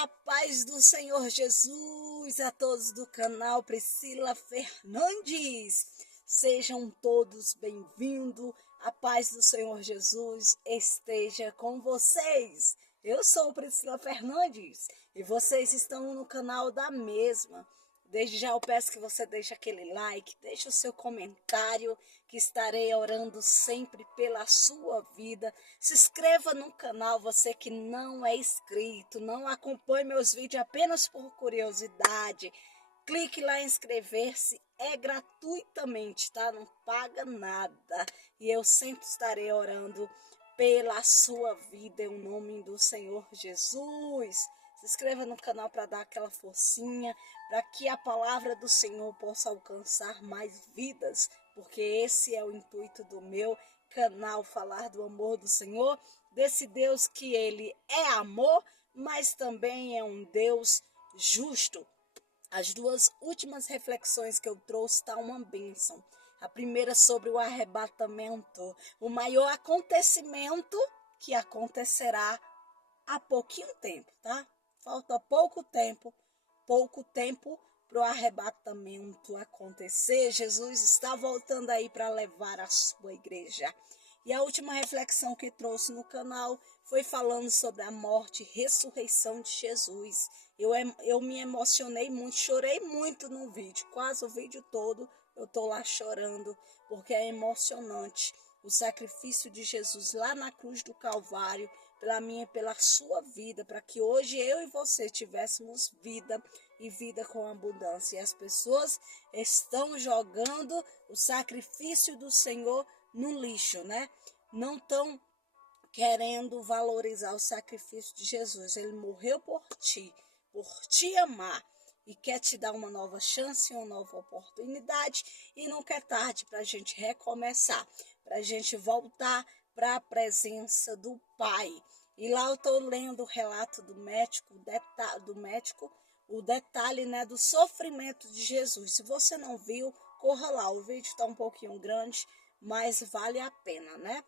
A paz do Senhor Jesus a todos do canal Priscila Fernandes. Sejam todos bem-vindos. A paz do Senhor Jesus esteja com vocês. Eu sou Priscila Fernandes e vocês estão no canal da mesma. Desde já eu peço que você deixe aquele like, deixe o seu comentário, que estarei orando sempre pela sua vida. Se inscreva no canal, você que não é inscrito, não acompanhe meus vídeos apenas por curiosidade. Clique lá em inscrever-se, é gratuitamente, tá? Não paga nada. E eu sempre estarei orando pela sua vida, em nome do Senhor Jesus. Se inscreva no canal para dar aquela forcinha, para que a palavra do Senhor possa alcançar mais vidas, porque esse é o intuito do meu canal, falar do amor do Senhor, desse Deus que ele é amor, mas também é um Deus justo. As duas últimas reflexões que eu trouxe estão uma bênção. A primeira sobre o arrebatamento, o maior acontecimento que acontecerá há pouquinho tempo, tá? Falta pouco tempo para o arrebatamento acontecer. Jesus está voltando aí para levar a sua igreja. E a última reflexão que trouxe no canal foi falando sobre a morte e ressurreição de Jesus. Eu me emocionei muito, chorei muito no vídeo, quase o vídeo todo eu tô lá chorando, porque é emocionante o sacrifício de Jesus lá na cruz do Calvário, pela minha e pela sua vida, para que hoje eu e você tivéssemos vida e vida com abundância. E as pessoas estão jogando o sacrifício do Senhor no lixo, né? Não estão querendo valorizar o sacrifício de Jesus. Ele morreu por te amar, e quer te dar uma nova chance, uma nova oportunidade, e nunca é tarde para a gente recomeçar, para a gente voltar para a presença do Pai. E lá eu estou lendo o relato do médico, o detalhe, né, do sofrimento de Jesus. Se você não viu, corra lá, o vídeo está um pouquinho grande, mas vale a pena, né?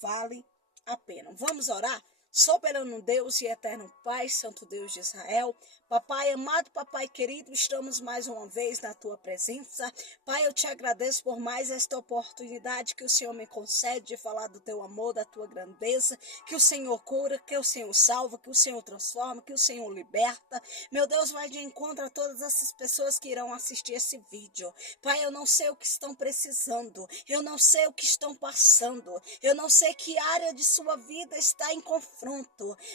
Vale a pena. Vamos orar? Soberano Deus e eterno Pai, Santo Deus de Israel, Papai amado, Papai querido, estamos mais uma vez na Tua presença. Pai, eu te agradeço por mais esta oportunidade que o Senhor me concede de falar do Teu amor, da Tua grandeza, que o Senhor cura, que o Senhor salva, que o Senhor transforma, que o Senhor liberta. Meu Deus, vai de encontro a todas essas pessoas que irão assistir esse vídeo. Pai, eu não sei o que estão precisando, eu não sei o que estão passando, eu não sei que área de sua vida está em confronto,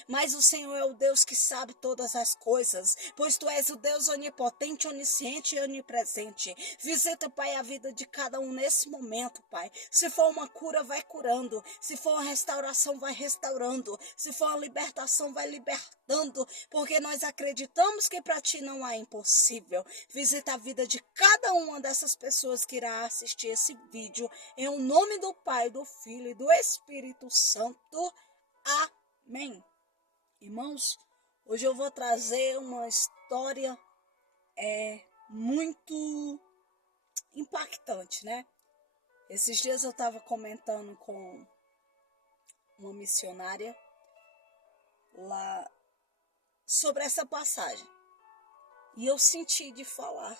mas o Senhor é o Deus que sabe todas as coisas, pois Tu és o Deus onipotente, onisciente e onipresente. Visita, Pai, a vida de cada um nesse momento, Pai. Se for uma cura, vai curando. Se for uma restauração, vai restaurando. Se for uma libertação, vai libertando, porque nós acreditamos que para Ti não há impossível. Visita a vida de cada uma dessas pessoas que irá assistir esse vídeo, em o nome do Pai, do Filho e do Espírito Santo. Amém. Irmãos, hoje eu vou trazer uma história muito impactante, né? Esses dias eu estava comentando com uma missionária lá sobre essa passagem. E eu senti de falar,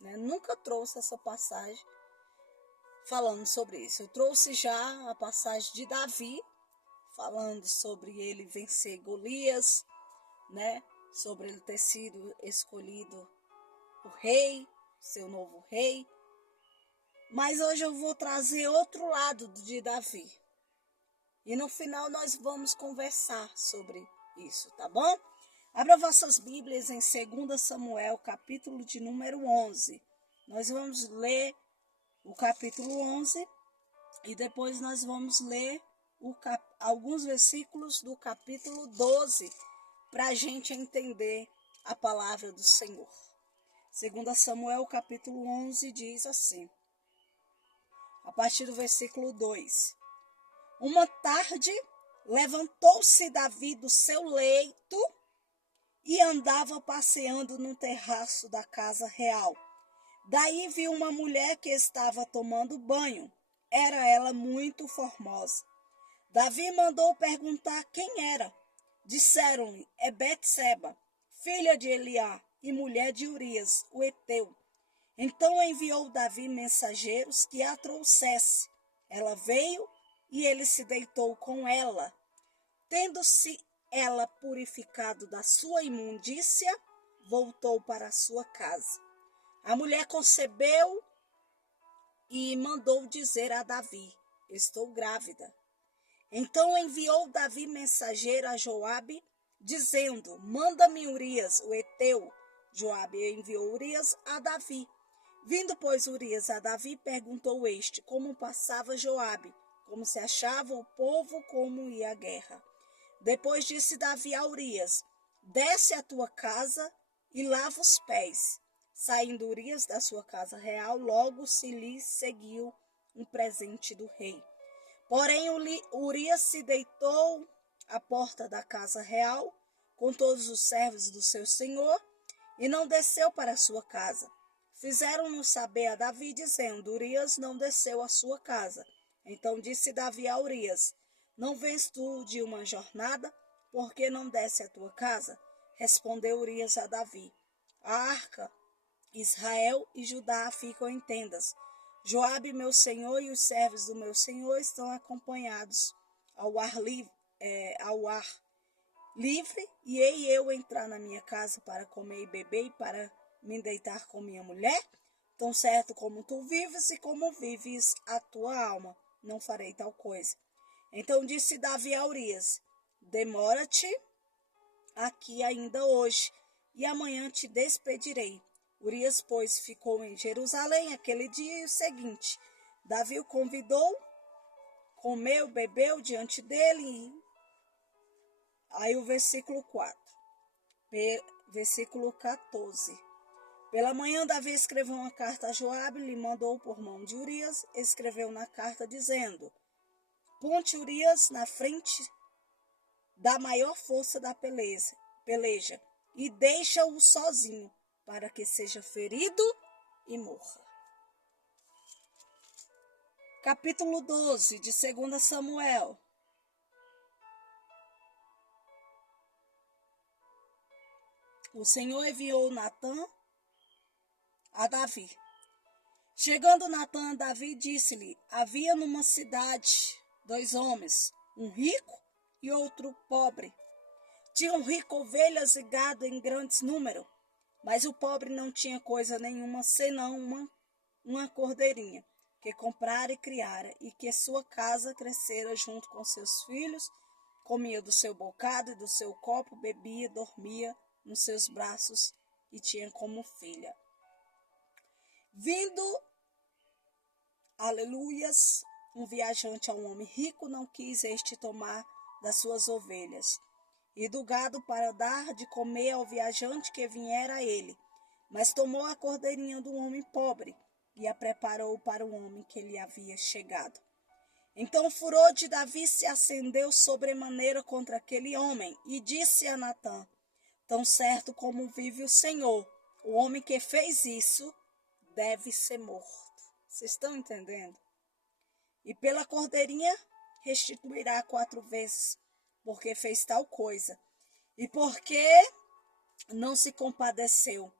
né? Nunca trouxe essa passagem falando sobre isso. Eu trouxe já a passagem de Davi, falando sobre ele vencer Golias, né? Sobre ele ter sido escolhido o rei, seu novo rei. Mas hoje eu vou trazer outro lado de Davi. E no final nós vamos conversar sobre isso, tá bom? Abra vossas Bíblias em 2 Samuel, capítulo de número 11. Nós vamos ler o capítulo 11 e depois nós vamos ler alguns versículos do capítulo 12 para a gente entender a palavra do Senhor. 2 Samuel, capítulo 11, diz assim, a partir do versículo 2. Uma tarde, levantou-se Davi do seu leito e andava passeando no terraço da casa real. Daí viu uma mulher que estava tomando banho. Era ela muito formosa. Davi mandou perguntar quem era. Disseram-lhe, é Betseba, filha de Eliá e mulher de Urias, o heteu. Então enviou Davi mensageiros que a trouxesse. Ela veio e ele se deitou com ela. Tendo-se ela purificado da sua imundícia, voltou para a sua casa. A mulher concebeu e mandou dizer a Davi: estou grávida. Então enviou Davi mensageiro a Joabe, dizendo: manda-me Urias, o heteu. Joabe enviou Urias a Davi. Vindo, pois, Urias a Davi, perguntou este como passava Joabe, como se achava o povo, como ia a guerra. Depois disse Davi a Urias: desce à tua casa e lava os pés. Saindo Urias da sua casa real, logo se lhe seguiu um presente do rei. Porém, Urias se deitou à porta da casa real, com todos os servos do seu senhor, e não desceu para a sua casa. Fizeram-no saber a Davi, dizendo: Urias não desceu à sua casa. Então disse Davi a Urias: não vens tu de uma jornada, porque não desce à tua casa? Respondeu Urias a Davi: a arca, Israel e Judá ficam em tendas. Joabe, meu senhor, e os servos do meu senhor estão acompanhados ao ar livre, e ei eu entrar na minha casa para comer e beber e para me deitar com minha mulher? Tão certo como tu vives e como vives a tua alma, não farei tal coisa. Então disse Davi a Urias: demora-te aqui ainda hoje, e amanhã te despedirei. Urias, pois, ficou em Jerusalém aquele dia e o seguinte. Davi o convidou, comeu, bebeu diante dele. Aí o versículo 4, versículo 14. Pela manhã, Davi escreveu uma carta a Joabe, lhe mandou por mão de Urias, escreveu na carta dizendo: ponte Urias na frente da maior força da peleja e deixa-o sozinho, para que seja ferido e morra. Capítulo 12 de 2 Samuel. O Senhor enviou Natã a Davi. Chegando Natã a Davi, disse-lhe: havia numa cidade 2 homens, um rico e outro pobre. Tinham rico ovelhas e gado em grandes número, mas o pobre não tinha coisa nenhuma senão uma cordeirinha, que comprara e criara, e que sua casa crescera junto com seus filhos, comia do seu bocado e do seu copo, bebia, dormia nos seus braços e tinha como filha. Vindo, aleluias, um viajante a um homem rico, não quis este tomar das suas ovelhas e do gado para dar de comer ao viajante que viera a ele, mas tomou a cordeirinha do homem pobre e a preparou para o homem que lhe havia chegado. Então o furor de Davi se acendeu sobremaneira contra aquele homem e disse a Natã: tão certo como vive o Senhor, o homem que fez isso deve ser morto. Vocês estão entendendo? E pela cordeirinha restituirá 4 vezes, porque fez tal coisa, e porque não se compadeceu.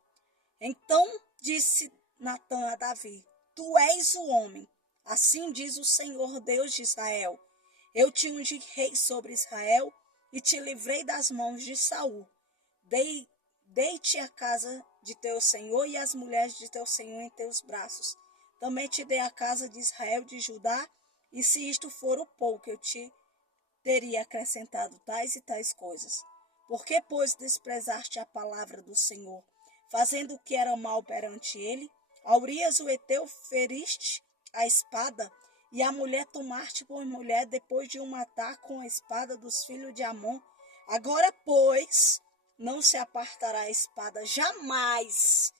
Então disse Natã a Davi: tu és o homem, assim diz o Senhor Deus de Israel. Eu te ungi rei sobre Israel e te livrei das mãos de Saul. Dei-te a casa de teu senhor e as mulheres de teu senhor em teus braços. Também te dei a casa de Israel e de Judá, e se isto for o pouco, eu te teria acrescentado tais e tais coisas. Por que, pois, desprezaste a palavra do Senhor, fazendo o que era mal perante ele? A Urias o heteu feriste a espada, e a mulher tomaste por mulher depois de o matar com a espada dos filhos de Amon. Agora, pois, não se apartará a espada jamais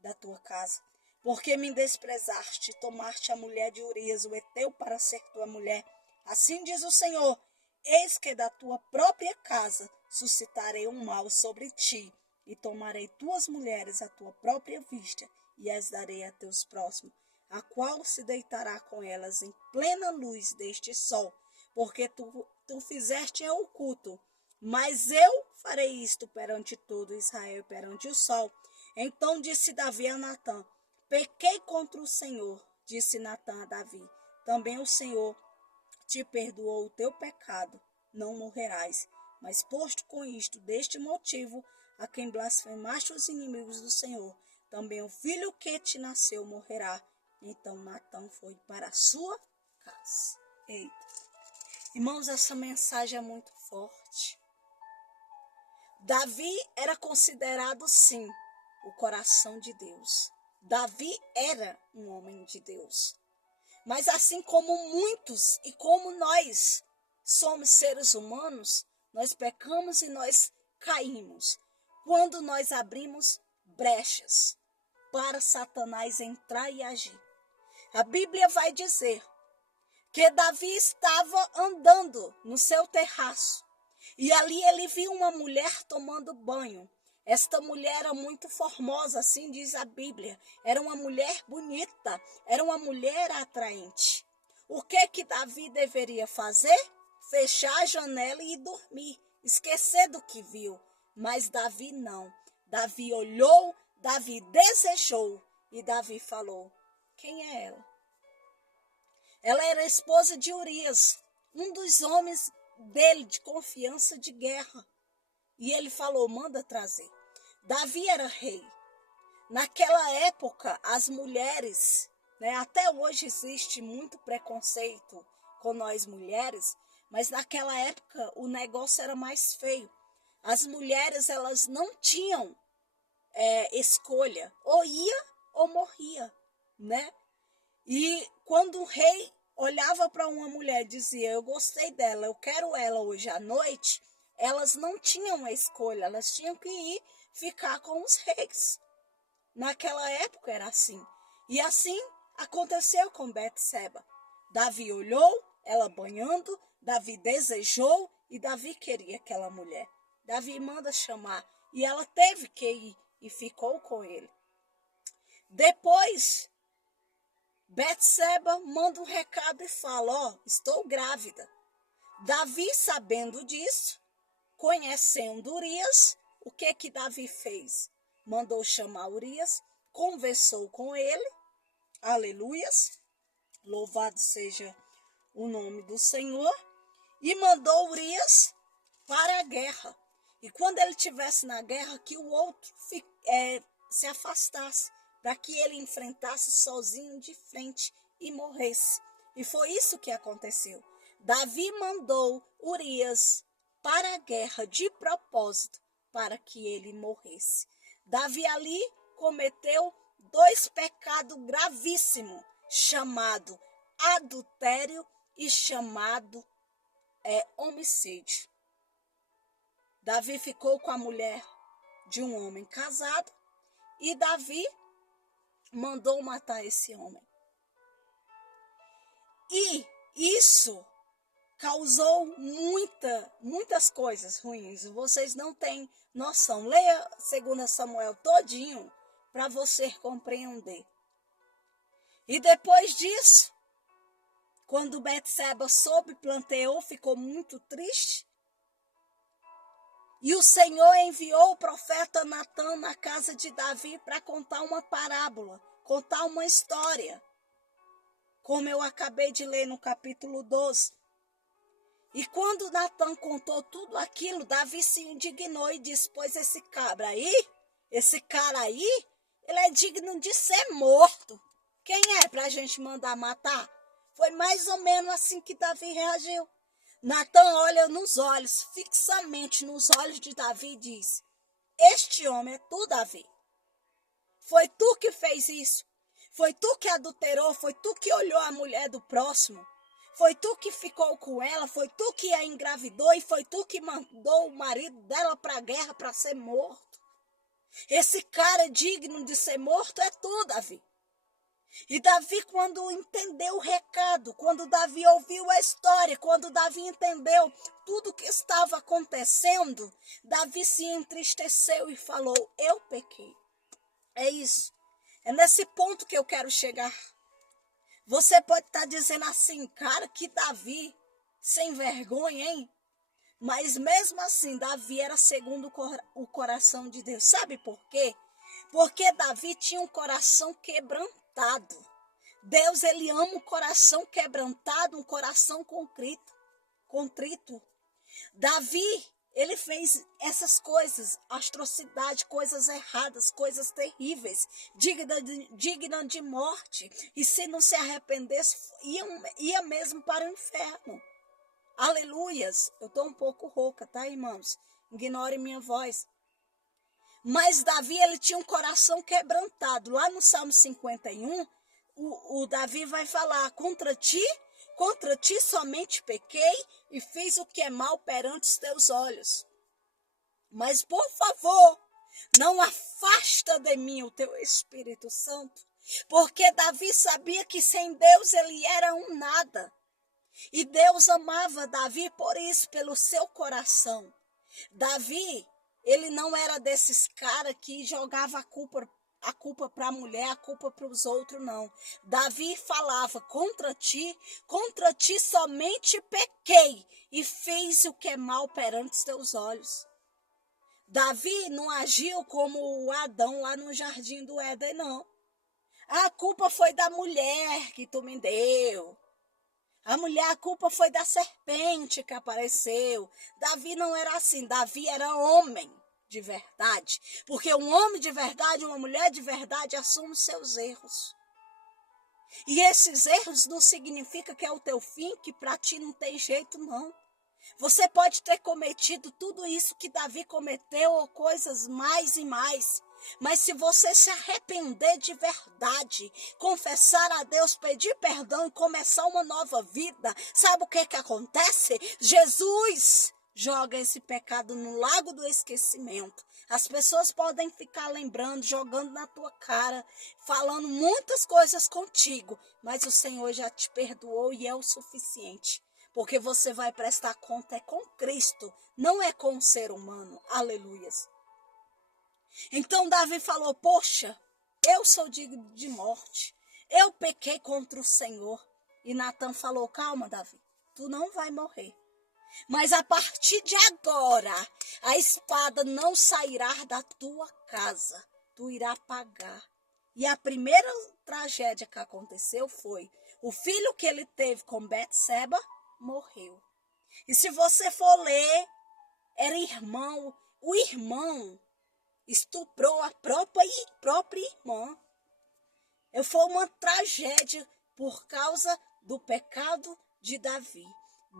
da tua casa, porque me desprezaste, tomaste a mulher de Urias o heteu para ser tua mulher. Assim diz o Senhor: eis que da tua própria casa suscitarei um mal sobre ti, e tomarei tuas mulheres à tua própria vista, e as darei a teus próximos, a qual se deitará com elas em plena luz deste sol, porque tu fizeste em oculto, mas eu farei isto perante todo Israel e perante o sol. Então disse Davi a Natã: pequei contra o Senhor. Disse Natã a Davi: também o Senhor te perdoou o teu pecado, não morrerás. Mas posto com isto, deste motivo, a quem blasfemaste os inimigos do Senhor, também o filho que te nasceu morrerá. Então Natã foi para a sua casa. Eita. Irmãos, essa mensagem é muito forte. Davi era considerado, sim, o coração de Deus. Davi era um homem de Deus. Mas assim como muitos e como nós somos seres humanos, nós pecamos e nós caímos quando nós abrimos brechas para Satanás entrar e agir. A Bíblia vai dizer que Davi estava andando no seu terraço e ali ele viu uma mulher tomando banho. Esta mulher era muito formosa, assim diz a Bíblia. Era uma mulher bonita, era uma mulher atraente. O que Davi deveria fazer? Fechar a janela e dormir, esquecer do que viu. Mas Davi não. Davi olhou, Davi desejou e Davi falou: quem é ela? Ela era esposa de Urias, um dos homens dele de confiança de guerra. E ele falou: manda trazer. Davi era rei. Naquela época, as mulheres, até hoje existe muito preconceito com nós mulheres, mas naquela época o negócio era mais feio. As mulheres, elas não tinham escolha, ou ia ou morria, né? E quando o rei olhava para uma mulher e dizia: eu gostei dela, eu quero ela hoje à noite, elas não tinham escolha, elas tinham que ir ficar com os reis. Naquela época era assim. E assim aconteceu com Betseba. Davi olhou ela banhando, Davi desejou e Davi queria aquela mulher. Davi manda chamar e ela teve que ir e ficou com ele. Depois, Betseba manda um recado e fala: estou grávida. Davi, sabendo disso, conhecendo Urias, o que Davi fez? Mandou chamar Urias, conversou com ele, aleluias, louvado seja o nome do Senhor, e mandou Urias para a guerra. E quando ele estivesse na guerra, que o outro se afastasse, para que ele enfrentasse sozinho de frente e morresse. E foi isso que aconteceu. Davi mandou Urias para a guerra de propósito, para que ele morresse. Davi ali cometeu 2 pecados gravíssimos, chamado adultério e chamado homicídio. Davi ficou com a mulher de um homem casado e Davi mandou matar esse homem. E isso causou muitas coisas ruins. Vocês não têm noção. Leia 2 Samuel todinho para você compreender. E depois disso, quando Betseba soube, planteou, ficou muito triste. E o Senhor enviou o profeta Natã na casa de Davi para contar uma parábola, contar uma história, como eu acabei de ler no capítulo 12. E quando Natã contou tudo aquilo, Davi se indignou e disse: pois esse cara aí, ele é digno de ser morto. Quem é para a gente mandar matar? Foi mais ou menos assim que Davi reagiu. Natã olha nos olhos, fixamente nos olhos de Davi e diz: este homem é tu, Davi. Foi tu que fez isso. Foi tu que adulterou, foi tu que olhou a mulher do próximo. Foi tu que ficou com ela, foi tu que a engravidou e foi tu que mandou o marido dela para a guerra para ser morto. Esse cara digno de ser morto é tu, Davi. E Davi, quando entendeu o recado, quando Davi ouviu a história, quando Davi entendeu tudo o que estava acontecendo, Davi se entristeceu e falou: eu pequei. É isso. É nesse ponto que eu quero chegar. Você pode estar dizendo assim: cara, que Davi sem vergonha, hein? Mas mesmo assim, Davi era segundo o coração de Deus. Sabe por quê? Porque Davi tinha um coração quebrantado. Deus, ele ama um coração quebrantado, um coração contrito. Davi, ele fez essas coisas, atrocidade, coisas erradas, coisas terríveis, digna de morte. E se não se arrependesse, ia mesmo para o inferno. Aleluias. Eu estou um pouco rouca, tá, irmãos? Ignore minha voz. Mas Davi, ele tinha um coração quebrantado. Lá no Salmo 51, o Davi vai falar: contra ti somente pequei e fiz o que é mal perante os teus olhos. Mas, por favor, não afasta de mim o teu Espírito Santo, porque Davi sabia que sem Deus ele era um nada. E Deus amava Davi por isso, pelo seu coração. Davi, ele não era desses caras que jogava a culpa para a mulher, a culpa para os outros, não. Davi falava: contra ti somente pequei e fiz o que é mal perante os teus olhos. Davi não agiu como o Adão lá no jardim do Éden, não. A culpa foi da mulher que tu me deu. A culpa foi da serpente que apareceu. Davi não era assim. Davi era homem de verdade. Porque um homem de verdade, uma mulher de verdade, assume seus erros. E esses erros não significa que é o teu fim, que para ti não tem jeito, não. Você pode ter cometido tudo isso que Davi cometeu, ou coisas mais e mais. Mas se você se arrepender de verdade, confessar a Deus, pedir perdão e começar uma nova vida, sabe o que acontece? Jesus joga esse pecado no lago do esquecimento. As pessoas podem ficar lembrando, jogando na tua cara, falando muitas coisas contigo, mas o Senhor já te perdoou e é o suficiente. Porque você vai prestar conta com Cristo, não é com o ser humano. Aleluias. Então Davi falou: poxa, eu sou digno de morte. Eu pequei contra o Senhor. E Natan falou: calma, Davi, tu não vai morrer. Mas a partir de agora, a espada não sairá da tua casa. Tu irá pagar. E a primeira tragédia que aconteceu foi: o filho que ele teve com Betseba morreu. E se você for ler, era irmão. O irmão estuprou a própria irmã. Foi uma tragédia por causa do pecado de Davi.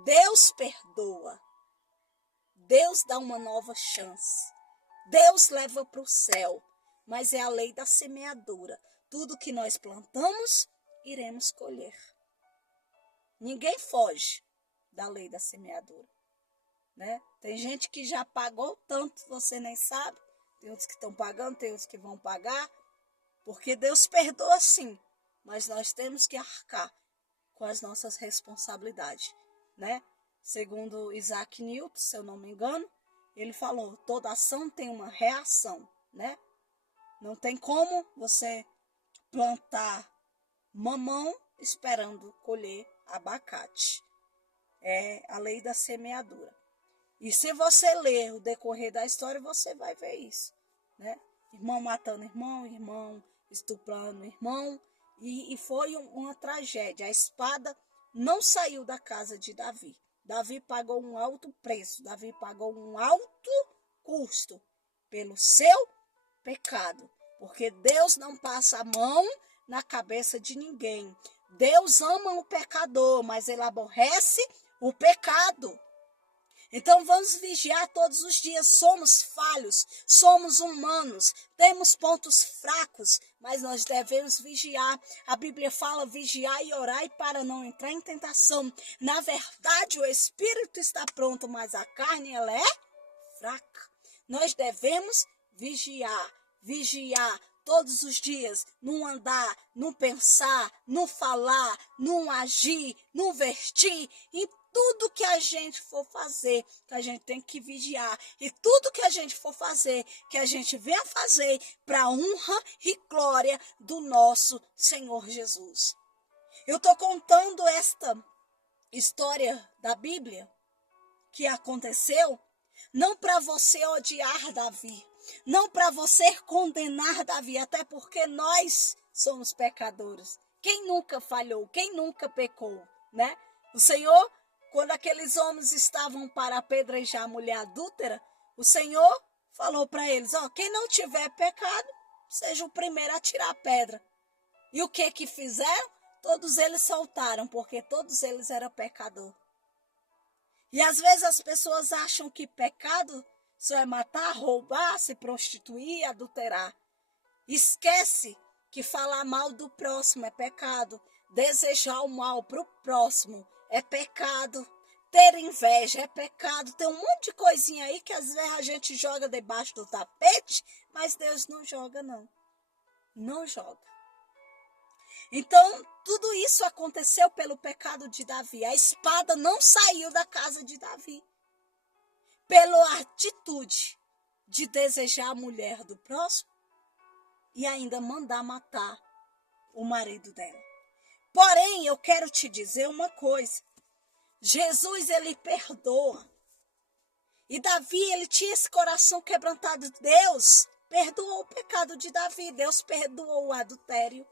Deus perdoa. Deus dá uma nova chance. Deus leva para o céu. Mas é a lei da semeadura. Tudo que nós plantamos, iremos colher. Ninguém foge da lei da semeadura, né? Tem gente que já pagou tanto, você nem sabe. Tem outros que estão pagando, tem outros que vão pagar. Porque Deus perdoa sim, mas nós temos que arcar com as nossas responsabilidades, né? Segundo Isaac Newton, se eu não me engano, ele falou: toda ação tem uma reação, né? Não tem como você plantar mamão esperando colher abacate. É a lei da semeadura. E se você ler o decorrer da história, você vai ver isso, né? Irmão matando irmão, irmão estuprando irmão. E foi uma tragédia. A espada não saiu da casa de Davi. Davi pagou um alto preço. Davi pagou um alto custo pelo seu pecado. Porque Deus não passa a mão na cabeça de ninguém. Deus ama o pecador, mas ele aborrece o pecado. Então vamos vigiar todos os dias. Somos falhos, somos humanos, temos pontos fracos, mas nós devemos vigiar. A Bíblia fala: vigiar e orar para não entrar em tentação. Na verdade, o espírito está pronto, mas a carne ela é fraca. Nós devemos vigiar todos os dias, não andar, não pensar, não falar, não agir, não vestir, em tudo que a gente for fazer, que a gente tem que vigiar. E tudo que a gente for fazer, que a gente venha fazer para a honra e glória do nosso Senhor Jesus. Eu estou contando esta história da Bíblia, que aconteceu, não para você odiar Davi, não para você condenar Davi, até porque nós somos pecadores. Quem nunca falhou? Quem nunca pecou, né? O Senhor, quando aqueles homens estavam para apedrejar a mulher adúltera, o Senhor falou para eles, quem não tiver pecado, seja o primeiro a tirar a pedra. E o que fizeram? Todos eles soltaram, porque todos eles eram pecadores. E às vezes as pessoas acham que pecado só é matar, roubar, se prostituir, adulterar. Esquece que falar mal do próximo é pecado. Desejar o mal para o próximo é pecado. Ter inveja é pecado. Tem um monte de coisinha aí que às vezes a gente joga debaixo do tapete, mas Deus não joga, não. Não joga. Então, tudo isso aconteceu pelo pecado de Davi. A espada não saiu da casa de Davi. Pela atitude de desejar a mulher do próximo e ainda mandar matar o marido dela. Porém, eu quero te dizer uma coisa. Jesus, ele perdoa. E Davi, ele tinha esse coração quebrantado. Deus perdoou o pecado de Davi. Deus perdoou o adultério.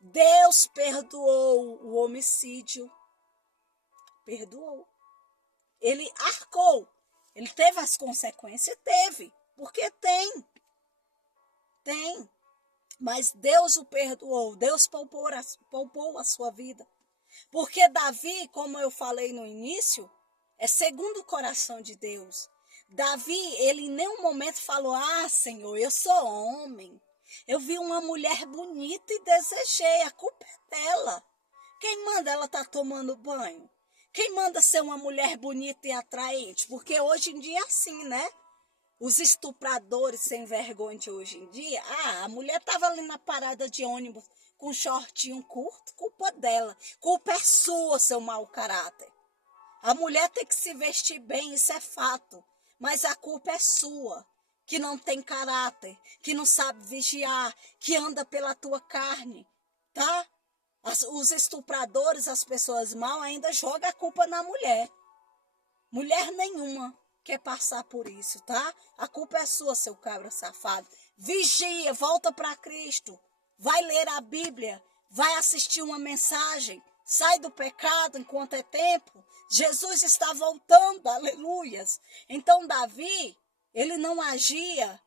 Deus perdoou o homicídio. Perdoou. Ele arcou. Ele teve as consequências? Teve. Porque tem. Tem. Mas Deus o perdoou. Deus poupou a sua vida. Porque Davi, como eu falei no início, é segundo o coração de Deus. Davi, ele em nenhum momento falou, Senhor, eu sou homem. Eu vi uma mulher bonita e desejei, a culpa é dela. Quem manda ela estar tomando banho? Quem manda ser uma mulher bonita e atraente? Porque hoje em dia é assim, né? Os estupradores sem vergonha de hoje em dia, a mulher estava ali na parada de ônibus com um shortinho curto, culpa dela. Culpa é sua, seu mau caráter. A mulher tem que se vestir bem, isso é fato. Mas a culpa é sua, que não tem caráter, que não sabe vigiar, que anda pela tua carne, tá? Os estupradores, as pessoas mal, ainda jogam a culpa na mulher. Mulher nenhuma quer passar por isso, tá? A culpa é sua, seu cabra safado. Vigia, volta para Cristo. Vai ler a Bíblia, vai assistir uma mensagem, sai do pecado enquanto é tempo. Jesus está voltando, aleluias. Então Davi, ele não agia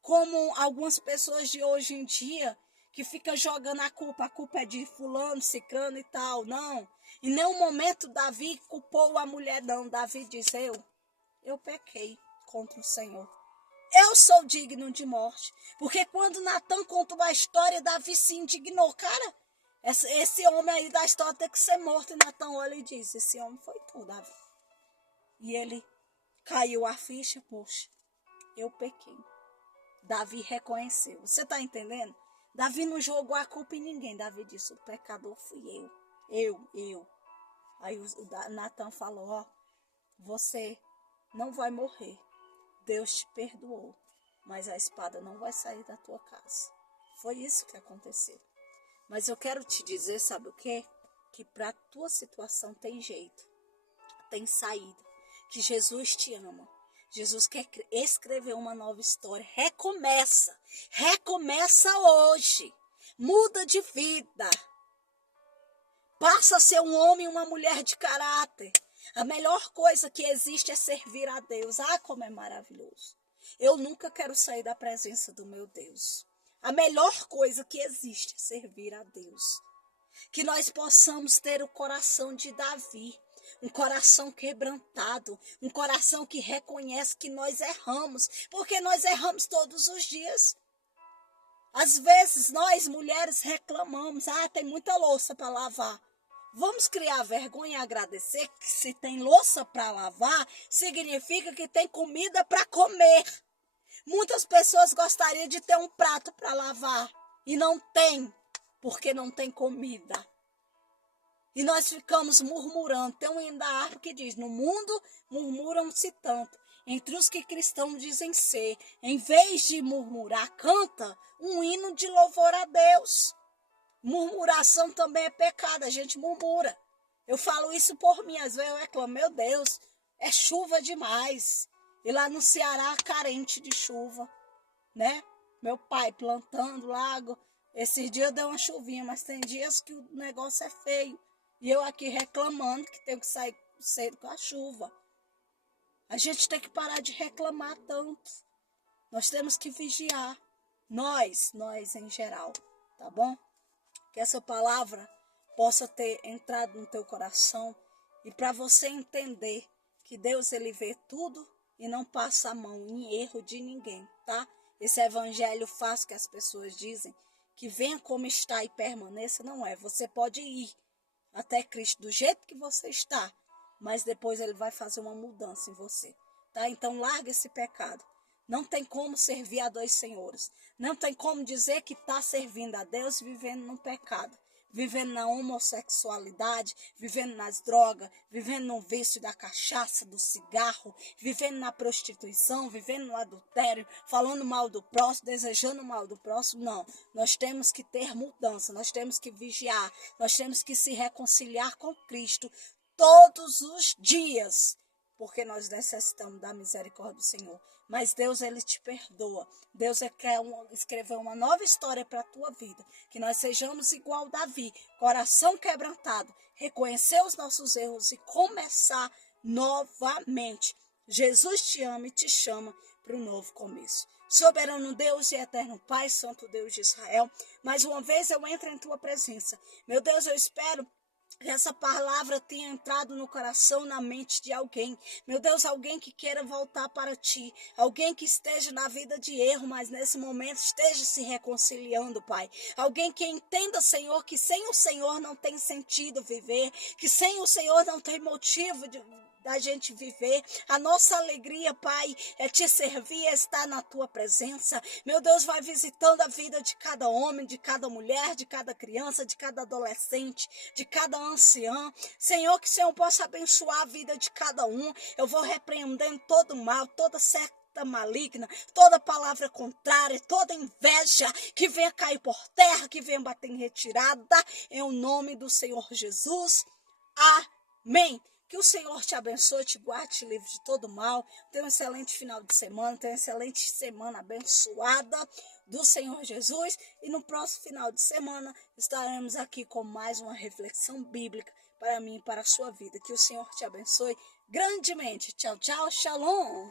como algumas pessoas de hoje em dia, que fica jogando a culpa é de fulano, cicrano e tal, não. Em nenhum momento Davi culpou a mulher, não. Davi diz, eu pequei contra o Senhor. Eu sou digno de morte. Porque quando Natan contou a história, Davi se indignou. Cara, esse homem aí da história tem que ser morto. E Natan olha e diz, esse homem foi tu, Davi. E ele caiu a ficha, poxa, eu pequei. Davi reconheceu. Você está entendendo? Davi não jogou a culpa em ninguém. Davi disse, o pecador fui eu. Aí o Natan falou, você não vai morrer. Deus te perdoou, mas a espada não vai sair da tua casa. Foi isso que aconteceu. Mas eu quero te dizer, sabe o quê? Que para a tua situação tem jeito, tem saída, que Jesus te ama. Jesus quer escrever uma nova história. Recomeça hoje. Muda de vida. Passa a ser um homem e uma mulher de caráter. A melhor coisa que existe é servir a Deus. Como é maravilhoso. Eu nunca quero sair da presença do meu Deus. A melhor coisa que existe é servir a Deus. Que nós possamos ter o coração de Davi. Um coração quebrantado. Um coração que reconhece que nós erramos. Porque nós erramos todos os dias. Às vezes nós mulheres reclamamos. Tem muita louça para lavar. Vamos criar vergonha e agradecer que se tem louça para lavar, significa que tem comida para comer. Muitas pessoas gostariam de ter um prato para lavar e não tem, porque não tem comida. E nós ficamos murmurando. Tem um hino da harpa que diz, no mundo murmuram-se tanto, entre os que cristãos dizem ser. Em vez de murmurar, canta um hino de louvor a Deus. Murmuração também é pecado, a gente murmura. Eu falo isso por mim, às vezes eu reclamo, meu Deus, é chuva demais. E lá no Ceará, carente de chuva, né? Meu pai plantando lago. Esses dias deu uma chuvinha, mas tem dias que o negócio é feio. E eu aqui reclamando que tenho que sair cedo com a chuva. A gente tem que parar de reclamar tanto. Nós temos que vigiar. Nós em geral, tá bom? Que essa palavra possa ter entrado no teu coração e para você entender que Deus, ele vê tudo e não passa a mão em erro de ninguém, tá? Esse evangelho fácil que as pessoas dizem, que venha como está e permaneça, não é. Você pode ir até Cristo do jeito que você está, mas depois ele vai fazer uma mudança em você, tá? Então larga esse pecado. Não tem como servir a dois senhores. Não tem como dizer que está servindo a Deus vivendo no pecado, vivendo na homossexualidade, vivendo nas drogas, vivendo no vício da cachaça, do cigarro, vivendo na prostituição, vivendo no adultério, falando mal do próximo, desejando mal do próximo. Não, nós temos que ter mudança, nós temos que vigiar, nós temos que se reconciliar com Cristo todos os dias, porque nós necessitamos da misericórdia do Senhor. Mas Deus, ele te perdoa. Deus quer escrever uma nova história para a tua vida. Que nós sejamos igual Davi, coração quebrantado, reconhecer os nossos erros e começar novamente. Jesus te ama e te chama para um novo começo. Soberano Deus e eterno Pai, Santo Deus de Israel, mais uma vez eu entro em tua presença. Meu Deus, eu espero que essa palavra tenha entrado no coração, na mente de alguém. Meu Deus, alguém que queira voltar para ti. Alguém que esteja na vida de erro, mas nesse momento esteja se reconciliando, Pai. Alguém que entenda, Senhor, que sem o Senhor não tem sentido viver. Que sem o Senhor não tem motivo da gente viver. A nossa alegria, Pai, é te servir, é estar na tua presença. Meu Deus, vai visitando a vida de cada homem, de cada mulher, de cada criança, de cada adolescente, de cada ancião. Senhor, que o Senhor possa abençoar a vida de cada um. Eu vou repreendendo todo mal, toda maligna, toda palavra contrária, toda inveja que venha cair por terra, que venha bater em retirada, em nome do Senhor Jesus. Amém. Que o Senhor te abençoe, te guarde, te livre de todo mal. Tenha um excelente final de semana, tenha uma excelente semana abençoada do Senhor Jesus. E no próximo final de semana estaremos aqui com mais uma reflexão bíblica para mim e para a sua vida. Que o Senhor te abençoe grandemente. Tchau, tchau, shalom.